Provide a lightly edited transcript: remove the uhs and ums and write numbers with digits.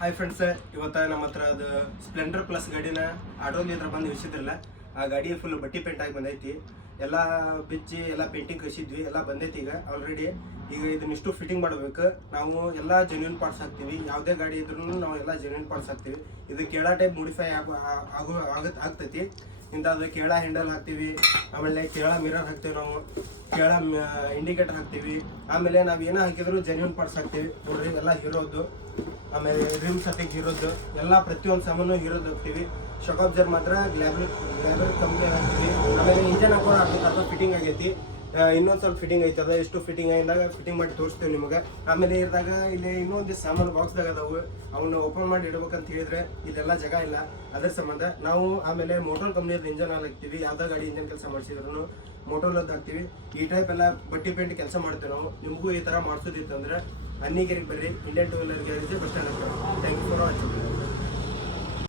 Hi friends, ಇವತ್ತು ನಮ್ಮ ಹತ್ರ ಅದು ಸ್ಪ್ಲೆಂಡರ್ ಪ್ಲಸ್ ಗಾಡಿನ ಆಟೋಲಿ ಹತ್ರ ಬಂದು ಇಳಿಸಿದ್ರಲ್ಲ, ಆ ಗಾಡಿ ಫುಲ್ ಬಟ್ಟಿ ಪೇಂಟ್ ಆಗಿ ಬಂದೈತಿ. ಎಲ್ಲ ಬಿಚ್ಚಿ ಎಲ್ಲ ಪೇಂಟಿಂಗ್ ಕಳಿಸಿದ್ವಿ, ಎಲ್ಲ ಬಂದೈತಿ ಈಗ ಆಲ್ರೆಡಿ. ಈಗ ಇದನ್ನಿಷ್ಟು ಫಿಟ್ಟಿಂಗ್ ಮಾಡಬೇಕು. ನಾವು ಎಲ್ಲ ಜೆನ್ಯೂನ್ ಪಾರ್ಟ್ಸ್ ಹಾಕ್ತೀವಿ. ಯಾವುದೇ ಗಾಡಿ ಇದ್ರೂ ನಾವು ಎಲ್ಲ ಜೆನ್ಯೂನ್ ಪಾರ್ಟ್ಸ್ ಹಾಕ್ತೀವಿ. ಇದು ಕೇಳ ಟೈಪ್ ಮಾಡಿಫೈ ಆಗ್ತೈತಿ. ಇಂಥದ್ದು ಕೇಳ ಹ್ಯಾಂಡಲ್ ಹಾಕ್ತೀವಿ, ಆಮೇಲೆ ಕೇಳ ಮಿರರ್ ಹಾಕ್ತೀವಿ, ನಾವು ಕೇಳ ಇಂಡಿಕೇಟರ್ ಹಾಕ್ತೀವಿ. ಆಮೇಲೆ ನಾವು ಏನೋ ಹಾಕಿದ್ರು ಜೆನ್ಯೂನ್ ಪಾರ್ಟ್ಸ್ ಹಾಕ್ತೀವಿ ನೋಡ್ರಿ. ಎಲ್ಲ ಹೀರೋದು, ಆಮೇಲೆ ರಿಮ್ ಸೆಟ್ಟಿಂಗ್ ಹೀರೋದು, ಎಲ್ಲ ಪ್ರತಿಯೊಂದು ಸಾಮಾನು ಹೀರೋದು ಹಾಕ್ತೀವಿ. ಶಾಕ್ ಅಬ್ಸರ್ವ್ ಮಾತ್ರ ಗ್ಲಾಬರ್ ಕಂಪ್ನಿ ಹಾಕ್ತೀವಿ. ಆಮೇಲೆ ಇಂಜನ್ ಹಾಕೋಣ ಅರ್ಧ ಫಿಟ್ಟಿಂಗ್ ಆಗೈತಿ. ಇನ್ನೊಂದು ಸ್ವಲ್ಪ ಫಿಟ್ಟಿಂಗ್ ಐತದ. ಎಷ್ಟು ಫಿಟ್ಟಿಂಗ್ ಆಗಿದಾಗ ಫಿಟ್ಟಿಂಗ್ ಮಾಡಿ ತೋರಿಸ್ತೀವಿ ನಿಮಗೆ. ಆಮೇಲೆ ಇದ್ದಾಗ ಇಲ್ಲಿ ಇನ್ನೊಂದು ಸಾಮಾನು ಬಾಕ್ಸ್ದಾಗ ಅದಾವು, ಅವನ್ನ ಓಪನ್ ಮಾಡಿ ಇಡ್ಬೇಕಂತ ಹೇಳಿದ್ರೆ ಇಲ್ಲೆಲ್ಲ ಜಾಗ ಇಲ್ಲ. ಅದ್ರ ಸಂಬಂಧ ನಾವು ಆಮೇಲೆ ಮೋಟರ್ ಕಂಪ್ನಿಯದ್ದು ಇಂಜನ್ ಹಾಕ್ತೀವಿ. ಯಾವ್ದೋ ಗಾಡಿ ಇಂಜನ್ ಕೆಲಸ ಮಾಡಿಸಿದ್ರು ಮೋಟೋಲದ್ದು ಹಾಕ್ತೀವಿ. ಈ ಟೈಪ್ ಎಲ್ಲ ಬಟ್ಟಿ ಪೇಂಟ್ ಕೆಲಸ ಮಾಡ್ತೀವಿ ನಾವು. ನಿಮಗೂ ಈ ಥರ ಮಾಡಿಸೋದಿತ್ತು ಅಂದ್ರೆ ಅನ್ನಿಗೆರೆಗೆ ಬರ್ರಿ. Indian two wheeler garage bus